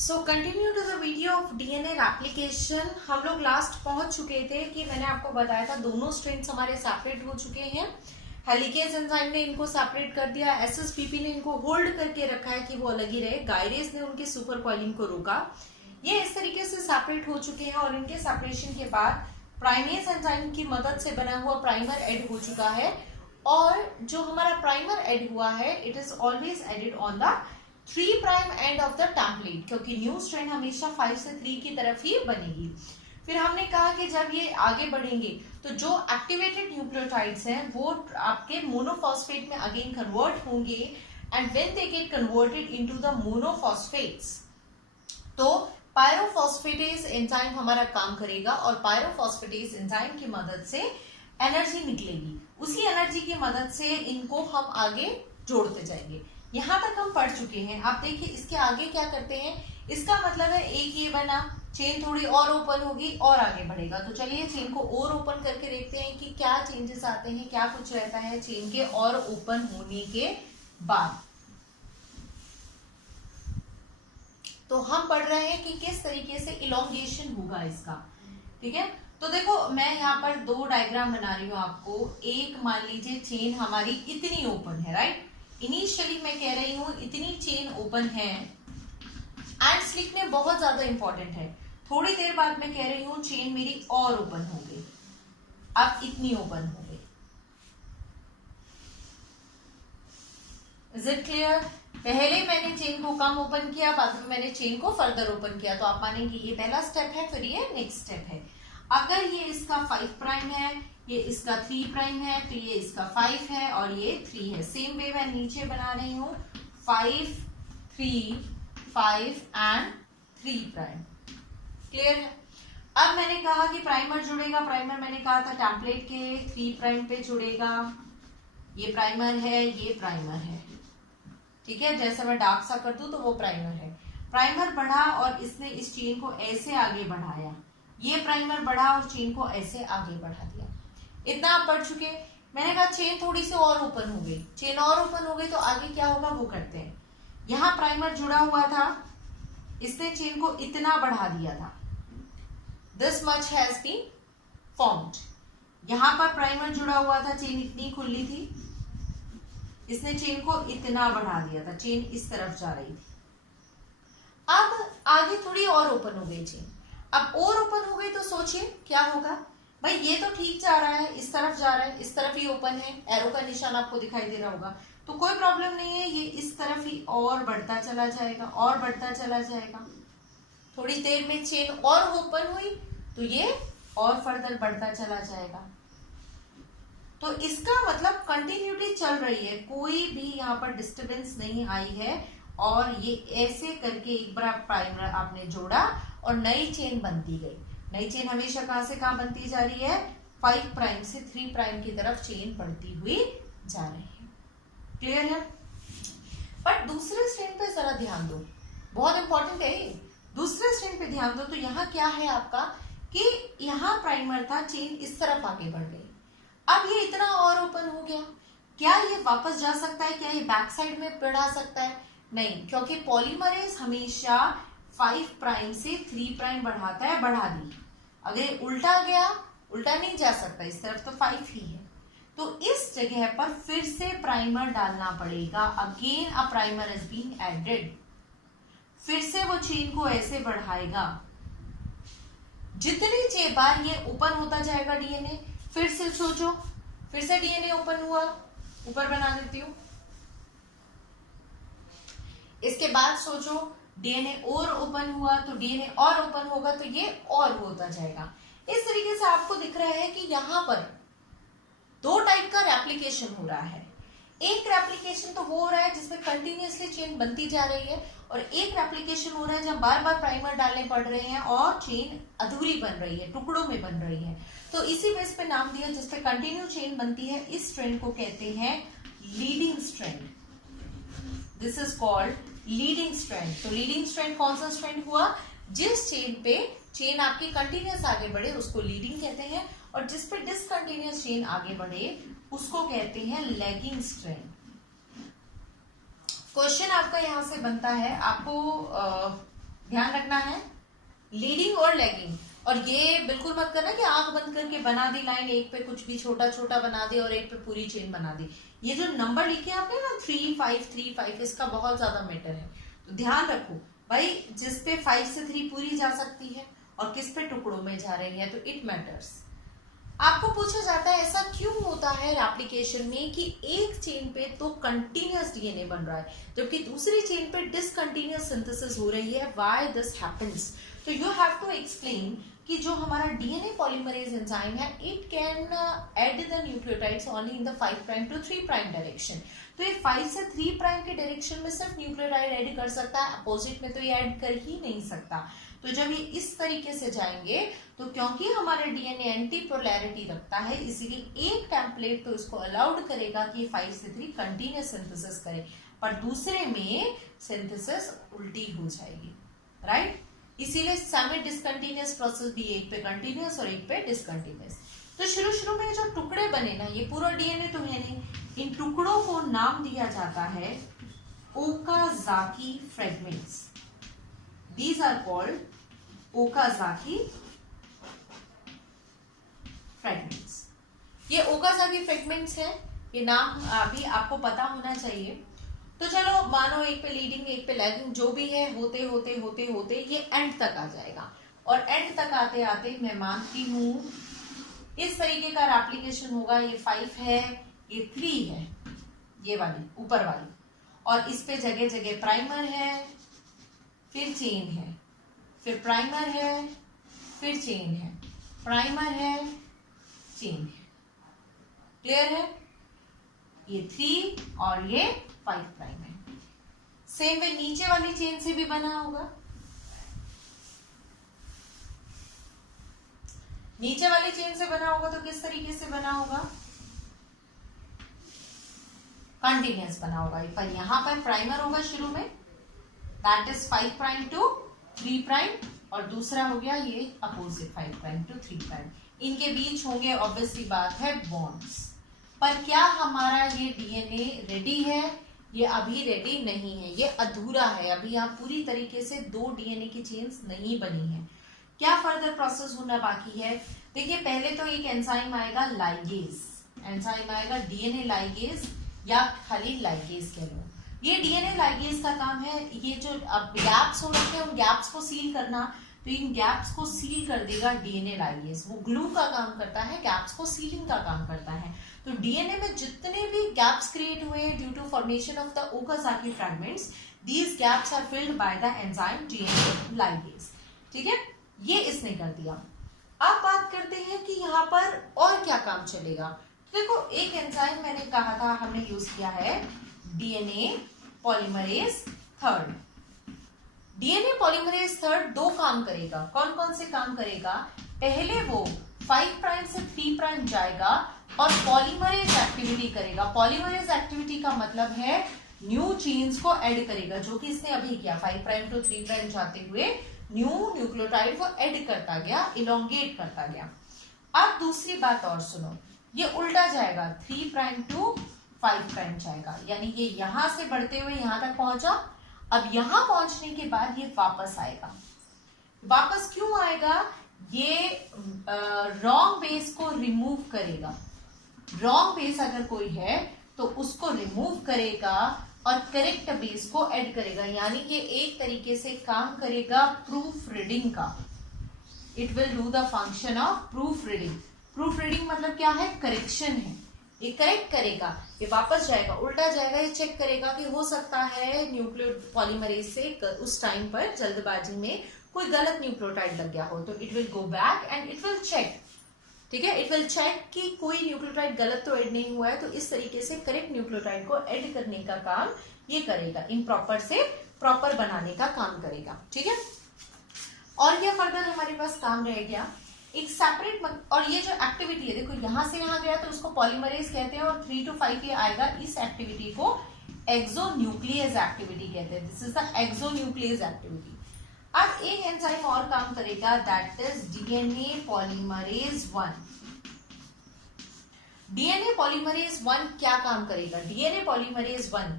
So continue to the video of DNA application. हम लोग last पहुंच चुके थे कि मैंने आपको बताया था दोनों स्ट्रेन्स हमारे सेपरेट हो चुके हैं। हेलिकेज एंजाइम ने इनको सेपरेट कर दिया, एसएसपीपी ने इनको होल्ड करके रखा है कि वो अलग ही रहे, गायरेज ने उनके सुपर कॉइलिंग को रोका। ये इस तरीके से सेपरेट हो चुके हैं और इनके सेपरेशन के बाद प्राइमेज एंजाइम की मदद से बना हुआ प्राइमर एड हो चुका है। और जो हमारा प्राइमर एड हुआ है it is always added on the 3' end of the template, क्योंकि न्यू स्ट्रैंड हमेशा 5 से 3 की तरफ ही बनेगी। फिर हमने कहा कि जब ये आगे बढ़ेंगे तो जो एक्टिवेटेड न्यूक्लियोटाइड्स हैं वो आपके मोनोफॉस्फेट में अगेन कन्वर्ट होंगे and when they get converted into the monophosphates तो पायरोफॉस्फेटेज एंजाइम हमारा काम करेगा और पायरोफॉस्फेटेज एंजाइम की मदद से एनर्जी निकलेगी। उसी एनर्जी की मदद से इनको हम आगे जोड़ते जाएंगे। यहां तक हम पढ़ चुके हैं। आप देखिए इसके आगे क्या करते हैं, इसका मतलब है एक ये बना, चेन थोड़ी और ओपन होगी और आगे बढ़ेगा। तो चलिए चेन को और ओपन करके देखते हैं कि क्या चेंजेस आते हैं, क्या कुछ रहता है चेन के और ओपन होने के बाद। तो हम पढ़ रहे हैं कि किस तरीके से इलोंगेशन होगा इसका। ठीक है, तो देखो मैं यहाँ पर दो डायग्राम बना रही हूँ आपको। एक मान लीजिए चेन हमारी इतनी ओपन है, राइट। इनिशियली मैं कह रही हूं इतनी चेन ओपन है, एंड्स लिखने बहुत ज्यादा इंपॉर्टेंट है। थोड़ी देर बाद मैं कह रही हूं चेन मेरी और ओपन हो गई, अब इतनी ओपन हो गई। Is it clear? पहले मैंने चेन को कम ओपन किया, बाद में मैंने चेन को फर्दर ओपन किया। तो आप मानेंगे ये पहला स्टेप है, फिर ये नेक्स्ट स्टेप है। अगर ये इसका 5' है, ये इसका 3' है, तो ये इसका 5 है और ये 3 है। सेम वे मैं नीचे बना रही हूं 5, 3, 5 एंड 3'। क्लियर है? अब मैंने कहा कि प्राइमर जुड़ेगा। प्राइमर मैंने कहा था टेम्पलेट के 3' पे जुड़ेगा। ये प्राइमर है, ये प्राइमर है। ठीक है, जैसे मैं डार्क सा कर दूं तो वो प्राइमर है। प्राइमर बढ़ा और इसने इस चेन को ऐसे आगे बढ़ाया। ये प्राइमर बढ़ा और चेन को ऐसे आगे बढ़ा दिया। इतना आप पढ़ चुके। मैंने कहा चेन थोड़ी सी और ओपन हो गई। चेन और ओपन हो गई तो आगे क्या होगा वो करते हैं। यहां प्राइमर जुड़ा हुआ था, इसने चेन को इतना बढ़ा दिया था, this much has been formed. यहां पर प्राइमर जुड़ा हुआ था, चेन इतनी खुली थी, इसने चेन को इतना बढ़ा दिया था, चेन इस तरफ जा रही थी। अब आगे थोड़ी और ओपन हो गई चेन। अब और ओपन हो गई तो सोचिए क्या होगा। भाई ये तो ठीक जा रहा है, इस तरफ जा रहा है, इस तरफ ही ओपन है, एरो का निशान आपको दिखाई दे रहा होगा, तो कोई प्रॉब्लम नहीं है। ये इस तरफ ही और बढ़ता चला जाएगा और बढ़ता चला जाएगा। थोड़ी देर में चेन और ओपन हुई तो ये और फर्दर बढ़ता चला जाएगा। तो इसका मतलब कंटिन्यूटी चल रही है, कोई भी यहाँ पर डिस्टरबेंस नहीं आई है। और ये ऐसे करके एक बार प्राइमर आपने जोड़ा और नई चेन बनती गई। नई चेन हमेशा कहां से कहां बनती जा रही है, 5' से 3' की तरफ चेन बढ़ती हुई जा रही है। क्लियर है? बट दूसरे स्ट्रैंड पे जरा ध्यान दो, बहुत इंपॉर्टेंट है। दूसरे स्ट्रैंड पे ध्यान दो तो यहाँ क्या है आपका कि यहाँ प्राइमर था, चेन इस तरफ आगे बढ़ गई। अब ये इतना और ओपन हो गया, क्या ये वापस जा सकता है? क्या ये बैक साइड में बढ़ा सकता है? नहीं, क्योंकि पॉलीमरेज हमेशा 5' से 3' बढ़ाता है, बढ़ा दी। अगर उल्टा गया, उल्टा नहीं जा सकता, इस तरफ तो 5 ही है। तो इस जगह पर फिर से प्राइमर डालना पड़ेगा। Again a primer is being added. फिर से वो चेन को ऐसे बढ़ाएगा। जितनी बार ये ओपन होता जाएगा डीएनए, फिर से सोचो, फिर से डीएनए ओपन हुआ, ऊपर बना देती हूं। इसके बाद सोचो डीएनए और ओपन हुआ तो डीएनए और ओपन होगा तो ये और होता जाएगा। इस तरीके से आपको दिख रहा है कि यहाँ पर दो टाइप का रेप्लिकेशन हो रहा है। एक रेप्लिकेशन तो हो रहा है जिसमें कंटिन्यूअसली चेन बनती जा रही है, और एक रेप्लिकेशन हो रहा है जब बार बार प्राइमर डालने पड़ रहे हैं और चेन अधूरी बन रही है, टुकड़ों में बन रही है। तो इसी बेस पे नाम दिया जिसपे कंटिन्यू चेन बनती है। इस स्ट्रैंड को कहते हैं leading strand. This is called leading strand. तो लीडिंग स्ट्रैंड कौन सा स्ट्रैंड हुआ? जिस चेन पे चेन आपकी कंटिन्यूअस आगे बढ़े उसको लीडिंग कहते हैं, और जिस पे डिसकंटिन्यूअस चेन आगे बढ़े उसको कहते हैं लैगिंग स्ट्रैंड। क्वेश्चन आपका यहां से बनता है, आपको ध्यान रखना है, लीडिंग और लैगिंग। और ये बिल्कुल मत करना कि आंख बंद करके बना दी लाइन, एक पे कुछ भी छोटा छोटा बना दी और एक पे पूरी चेन बना दी। ये जो नंबर लिखे आपने ना 3 5 3 5, इसका बहुत ज्यादा मैटर है। तो ध्यान रखो भाई, जिस पे 5 से 3 पूरी जा सकती है और किस पे टुकड़ों में जा रही है, तो इट मैटर्स। आपको पूछा जाता है ऐसा क्यों होता है एप्लीकेशन में कि एक चेन पे तो कंटिन्यूअस डीएनए बन रहा है जबकि दूसरी चेन पे डिसकंटिन्यूअस सिंथेसिस हो रही है, व्हाई दिस हैपेंस। तो यू हैव टू एक्सप्लेन कि जो हमारा डीएनए पॉलीमरेज एंजाइम है, it can add the nucleotides only in the 5 prime to 3 prime direction. तो ये 5 से 3 प्राइम के डायरेक्शन में सिर्फ न्यूक्लियोटाइड ऐड कर सकता है, अपोजिट में तो ये ऐड कर ही नहीं सकता। तो जब ये इस तरीके से जाएंगे तो क्योंकि हमारा डीएनए एंटी पोलैरिटी रखता है, इसीलिए एक टेम्पलेट तो इसको अलाउड करेगा कि 5 से 3 कंटिन्यूअस सिंथेसिस करे, पर दूसरे में सिंथेसिस उल्टी हो जाएगी, राइट। इसीलिए सेमी डिसकंटिन्यूअस प्रोसेस भी एक पे कंटिन्यूअस और एक पे डिसकंटिन्यूअस। तो शुरू में जो टुकड़े बने ना, ये पूरा डीएनए तो है नहीं, इन टुकड़ों को नाम दिया जाता है Okazaki fragments. These are called Okazaki fragments. ये ओकाज़ाकी फ्रेगमेंट्स है, ये नाम अभी आपको पता होना चाहिए। तो चलो मानो एक पे लीडिंग एक पे लैगिंग, जो भी है होते होते होते होते ये एंड तक आ जाएगा। और एंड तक आते आते मैं मानती हूँ इस तरीके का एप्लीकेशन होगा। ये 5 है, ये 3 है, ये वाली ऊपर वाली, और इस पे जगह जगह प्राइमर है, फिर चेन है, फिर प्राइमर है, फिर चेन है, प्राइमर है, चेन है। क्लियर है? ये 3 और ये 5 प्राइम है। सेम वे नीचे वाली चेन से भी बना होगा। नीचे वाली चेन से बना होगा तो किस तरीके से बना होगा? कंटिन्यूअस बना होगा। पर यहां पर प्राइमर होगा शुरू में, that is 5 prime to 3 prime, और दूसरा हो गया ये अपोजिट 5 प्राइम टू 3 प्राइम। इनके बीच होंगे ऑब्वियसली बात है बॉन्ड्स। पर क्या हमारा ये डीएनए रेडी है? ये अभी रेडी नहीं है, ये अधूरा है। अभी यहाँ पूरी तरीके से 2 डीएनए की चेन्स नहीं बनी है। क्या फर्दर प्रोसेस होना बाकी है? देखिए पहले तो एक एंजाइम आएगा लाइगेज, एंजाइम आएगा डीएनए लाइगेज या खाली लाइगेज कह लो। ये डीएनए लाइगेज का काम है, ये जो अब गैप्स हो रखे हैं उन गैप्स को सील करना, तो इन गैप्स को सील कर देगा डीएनए लाइगेज। वो ग्लू का काम करता है, गैप्स को सीलिंग का काम करता है। तो डीएनए में जितने भी गैप्स क्रिएट हुए हैं due to formation of the Okazaki fragments, these gaps are filled by the enzyme DNA ligase. ठीक है, ये इसने कर दिया। अब बात करते हैं कि यहाँ पर और क्या काम चलेगा। देखो एक एंजाइम मैंने कहा था हमने यूज किया है DNA polymerase third. DNA polymerase third 2 काम करेगा। कौन कौन से काम करेगा? पहले वो 5 प्राइम से 3 प्राइम जाएगा और पॉलीमरेज एक्टिविटी करेगा। पॉलीमरेज एक्टिविटी का मतलब है न्यू चेन्स को ऐड करेगा, जो कि इसने अभी किया। 5 प्राइम टू 3 प्राइम जाते हुए न्यू न्यूक्लियोटाइड को ऐड करता गया, इलोंगेट करता गया। अब दूसरी बात और सुनो, ये उल्टा जाएगा, 3 प्राइम टू 5 प्राइम जाएगा, यानी ये यहां से बढ़ते हुए यहां तक पहुंचा। अब यहां पहुंचने के बाद ये वापस आएगा। वापस क्यों आएगा? ये रॉन्ग बेस को रिमूव करेगा। रॉन्ग बेस अगर कोई है तो उसको रिमूव करेगा और करेक्ट बेस को ऐड करेगा, यानी ये एक तरीके से काम करेगा प्रूफ रीडिंग का। It will do the function of proof reading. Proof reading मतलब क्या है? करेक्शन है। ये करेक्ट करेगा, ये वापस जाएगा, उल्टा जाएगा, ये चेक करेगा कि हो सकता है न्यूक्लियो पॉलीमरेज से उस टाइम पर जल्दबाजी में कोई गलत न्यूक्लियोटाइड लग गया हो, तो it will go back and it will check. ठीक है, इट विल चेक कि कोई न्यूक्लियोटाइड गलत तो ऐड नहीं हुआ है, तो इस तरीके से करेक्ट न्यूक्लियोटाइड को ऐड करने का काम ये करेगा, इम्प्रॉपर से प्रॉपर बनाने का काम करेगा। ठीक है, और क्या फर्दर हमारे पास काम रह गया? एक सेपरेट, और ये जो एक्टिविटी है देखो यहां से यहां गया तो उसको पॉलीमरेज कहते हैं, और 3 to 5 ये आएगा, इस एक्टिविटी को एक्सोन्यूक्लियस एक्टिविटी कहते हैं। This is the exonuclease activity. अब एक एंजाइम और काम करेगा, that is DNA polymerase 1। DNA polymerase 1 क्या काम करेगा? डीएनए पॉलीमरेज 1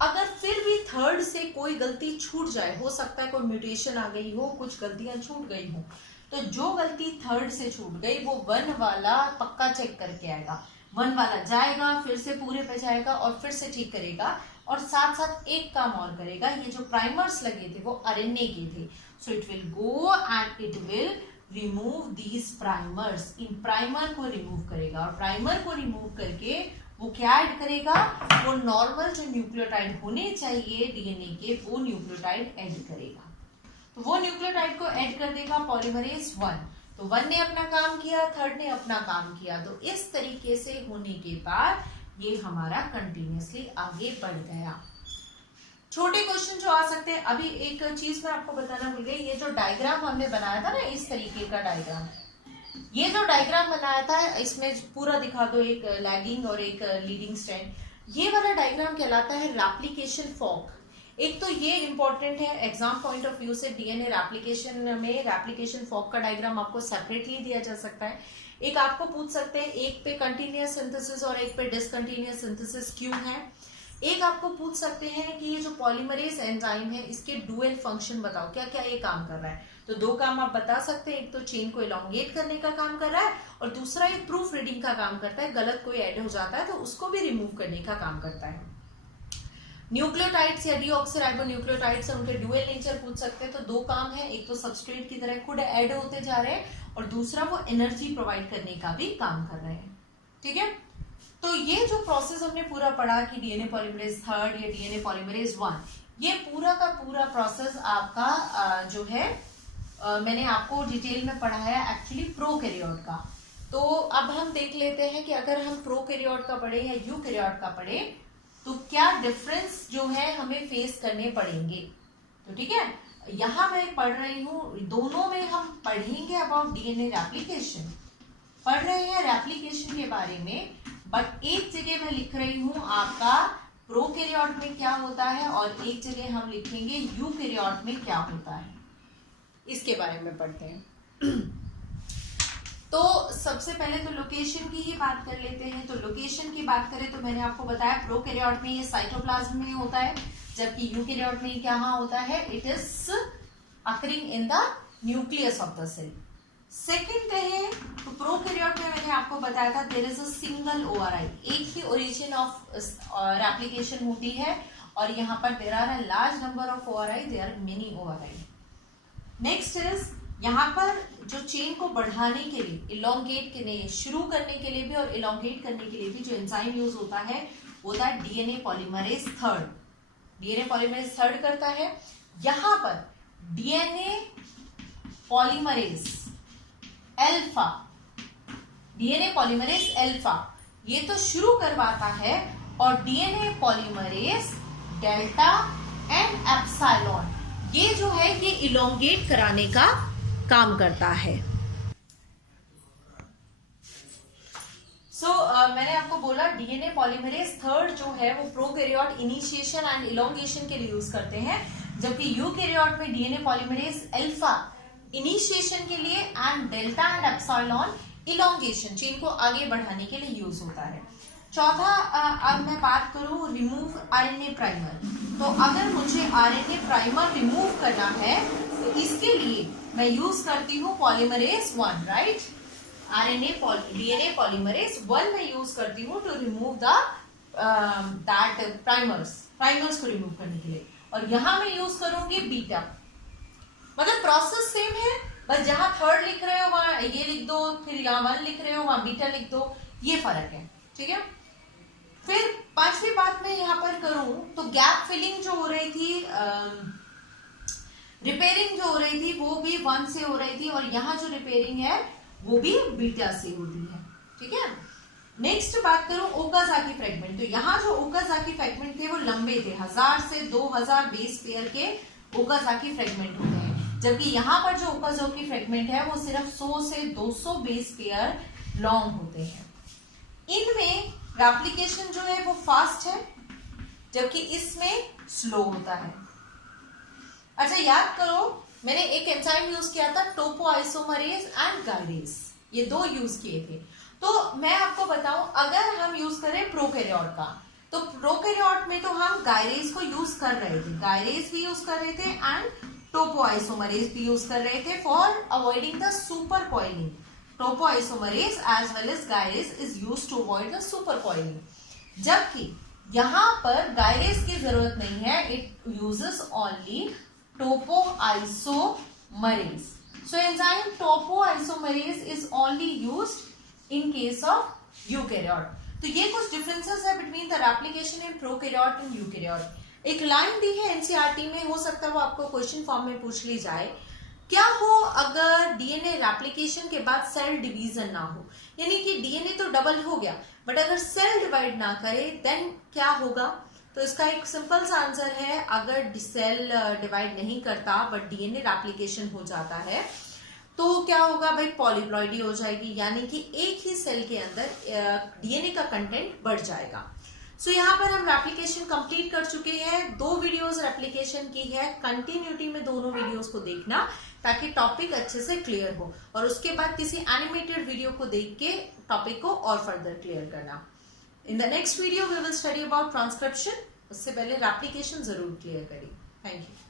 अगर फिर भी थर्ड से कोई गलती छूट जाए, हो सकता है कोई म्यूटेशन आ गई हो, कुछ गलतियां छूट गई हो, तो जो गलती थर्ड से छूट गई वो 1 वाला पक्का चेक करके आएगा। 1 वाला जाएगा, फिर से पूरे पे जाएगा और फिर से ठीक करेगा, और साथ साथ एक काम और करेगा, ये जो प्राइमर्स लगे थे वो RNA के थे, so it will go and it will remove these primers, in primer को रिमूव करेगा, और प्राइमर को रिमूव करके वो क्या ऐड करेगा, वो नॉर्मल जो न्यूक्लियोटाइड होने चाहिए डीएनए के, वो न्यूक्लियोटाइड ऐड करेगा। तो वो न्यूक्लियोटाइड को ऐड कर देगा पॉलीमरेज 1। तो 1 ने अपना काम किया, थर्ड ने अपना काम किया, तो इस तरीके से होने के बाद ये हमारा कंटिन्यूअसली आगे बढ़ गया। छोटे क्वेश्चन जो आ सकते हैं, अभी एक चीज मैं आपको बताना भूल गई, ये जो डायग्राम हमने बनाया था ना, इस तरीके का डायग्राम, ये जो डायग्राम बनाया था इसमें पूरा दिखा दो, एक लैगिंग और एक लीडिंग स्ट्रैंड, ये वाला डायग्राम कहलाता है रेप्लिकेशन फॉर्क। एक तो ये इंपॉर्टेंट है एग्जाम पॉइंट ऑफ व्यू से, डीएनए रेप्लिकेशन में रेप्लिकेशन फॉर्क का डायग्राम आपको सेपरेटली दिया जा सकता है। एक आपको पूछ सकते हैं, एक पे कंटिन्यूअस सिंथेसिस और एक पे डिसकंटिन्यूअस सिंथेसिस क्यों है। एक आपको पूछ सकते हैं कि ये जो पॉलीमरेज एंजाइम है, इसके डुअल फंक्शन बताओ, क्या क्या ये काम कर रहा है। तो 2 काम आप बता सकते हैं, एक तो चेन को इलोंगेट करने का काम कर रहा है, और दूसरा ये प्रूफ रीडिंग का काम करता है, गलत कोई ऐड हो जाता है तो उसको भी रिमूव करने का काम करता है। न्यूक्लियोटाइड्स या डीऑक्सीराइबोन्यूक्लियोटाइड्स, उनके डुअल नेचर पूछ सकते हैं, तो 2 काम है, एक तो सबस्ट्रेट की तरह खुद ऐड होते जा रहे हैं, और दूसरा वो एनर्जी प्रोवाइड करने का भी काम कर रहे हैं। ठीक है, तो ये जो प्रोसेस हमने पूरा पढ़ा कि डीएनए पॉलीमरेज 3 या डीएनए पॉलीमरेज 1, ये पूरा का पूरा प्रोसेस आपका जो है मैंने आपको डिटेल में पढ़ाया एक्चुअली प्रोकैरियोट का। तो अब हम देख लेते हैं कि अगर हम प्रोकैरियोट का पढ़े या यूकैरियोट का पढ़े तो क्या डिफरेंस जो है हमें फेस करने पड़ेंगे। तो ठीक है, यहां मैं पढ़ रही हूं, दोनों में हम पढ़ेंगे अबाउट डीएनए रेप्लिकेशन, पढ़ रहे हैं रेप्लिकेशन के बारे में, बट एक जगह मैं लिख रही हूं आपका प्रोकैरियोट में क्या होता है, और एक जगह हम लिखेंगे यूकैरियोट में क्या होता है, इसके बारे में पढ़ते हैं। तो सबसे पहले तो लोकेशन की ही बात कर लेते हैं। तो लोकेशन की बात करें तो मैंने आपको बताया प्रोकैरियोट में ये साइटोप्लाज्म में होता है, जबकि यूकैरियोट में क्या होता है, it is occurring in the nucleus of the cell. Second कहें तो प्रोकैरियोट में मैंने आपको बताया था there is a single ORI, एक ही ओरिजिन ऑफ रेप्लिकेशन होती है, और यहाँ पर there are a large number of ORI, there are many ORI. Next is यहाँ पर जो चेन को बढ़ाने के लिए, इलोंगेट के लिए, शुरू करने के लिए भी और इलोंगेट करने के लिए भी जो एंजाइम यूज होता है वो होता है डीएनए पॉलीमरेज 3। डीएनए पॉलीमरेज 3 करता है। यहाँ पर DNA polymerase alpha, DNA polymerase alpha ये तो शुरू करवाता है, और DNA polymerase delta and epsilon ये जो है ये इलोंगेट कराने का काम करता है। मैंने आपको बोला डीएनए पॉलीमरेज 3 जो है वो प्रोकैरियोट इनिशिएशन एंड इलोंगेशन के लिए यूज करते हैं, जबकि यूकैरियोट में डीएनए पॉलीमरेज अल्फा इनिशिएशन के लिए and delta and epsilon elongation, chain को आगे बढ़ाने के लिए यूज होता है। चौथा, अब मैं बात करूं रिमूव आरएनए प्राइमर। तो अगर मुझे आरएनए प्राइमर रिमूव करना है तो इसके लिए मैं यूज करती हूँ पॉलीमरेज 1, राइट। डीएनए पॉलीमरेज 1 में यूज करती हूँ to remove the that primers को रिमूव करने के लिए, और यहां मैं यूज करूंगी बीटा। मतलब प्रोसेस सेम है, बस जहां 3 लिख रहे हो वहां ये लिख दो, फिर यहाँ 1 लिख रहे हो वहां बीटा लिख दो, ये फर्क है। ठीक है, फिर 5वीं बात मैं यहाँ पर करूं तो गैप फिलिंग जो हो रही थी, रिपेयरिंग जो हो रही थी वो भी 1 से हो रही थी, और यहाँ जो रिपेयरिंग है वो भी बीटा से होती है। ठीक है, नेक्स्ट बात करूं ओकाज़ाकी फ्रेगमेंट। तो यहाँ जो ओकाज़ाकी फ्रेगमेंट थे वो लंबे थे, 1000 से 2000 बेस पेयर के ओकाज़ाकी फ्रेगमेंट होते हैं, जबकि यहाँ पर जो ओकाज़ाकी फ्रेगमेंट है वो सिर्फ 100 से 200 बेस पेयर लॉन्ग होते हैं। इनमें रेप्लिकेशन जो है वो फास्ट है, जबकि इसमें स्लो होता है। अच्छा, याद करो मैंने एक एंजाइम यूज किया था टोपोआइसोमरेज एंड गाइडेज, ये 2 यूज किए थे। तो मैं आपको बताऊं, अगर हम यूज करें प्रोकैरियोट का तो प्रोकैरियोट में तो हम गायरेज को यूज कर रहे थे, गायरेज भी यूज कर रहे थे एंड टोपोआइसोमरेज भी यूज कर रहे थे for avoiding the super coiling. Topoisomerase as well as gyrase is use to avoid the super coiling. जबकि यहां पर गायरेज की जरूरत नहीं है, it uses only topoisomerase. So enzyme topoisomerase is only used in case of eukaryote. तो ये कुछ डिफरेंसेस है between the replication in prokaryote and eukaryote. एक लाइन दी है एनसीईआरटी में, हो सकता है वो आपको क्वेश्चन फॉर्म में पूछ ली जाए. क्या हो अगर डीएनए रेप्लिकेशन के बाद सेल डिवीजन ना हो, यानी कि डीएनए तो डबल हो गया बट अगर सेल डिवाइड ना करे देन क्या होगा? तो इसका एक सिंपल सा आंसर है, अगर सेल डिवाइड नहीं करता बट डीएनए रेप्लिकेशन हो जाता है तो क्या होगा भाई? पॉलीप्लॉइडी हो जाएगी, यानी कि एक ही सेल के अंदर डीएनए का कंटेंट बढ़ जाएगा. सो यहाँ पर हम रेप्लिकेशन कंप्लीट कर चुके हैं. 2 वीडियोस रेप्लिकेशन की है, कंटिन्यूटी में दोनों वीडियोस को देखना ताकि टॉपिक अच्छे से क्लियर हो, और उसके बाद किसी एनिमेटेड वीडियो को देख के टॉपिक को और फर्दर क्लियर करना. In the next video we will study about transcription. उससे पहले रेप्लिकेशन जरूर क्लियर करिए. Thank you.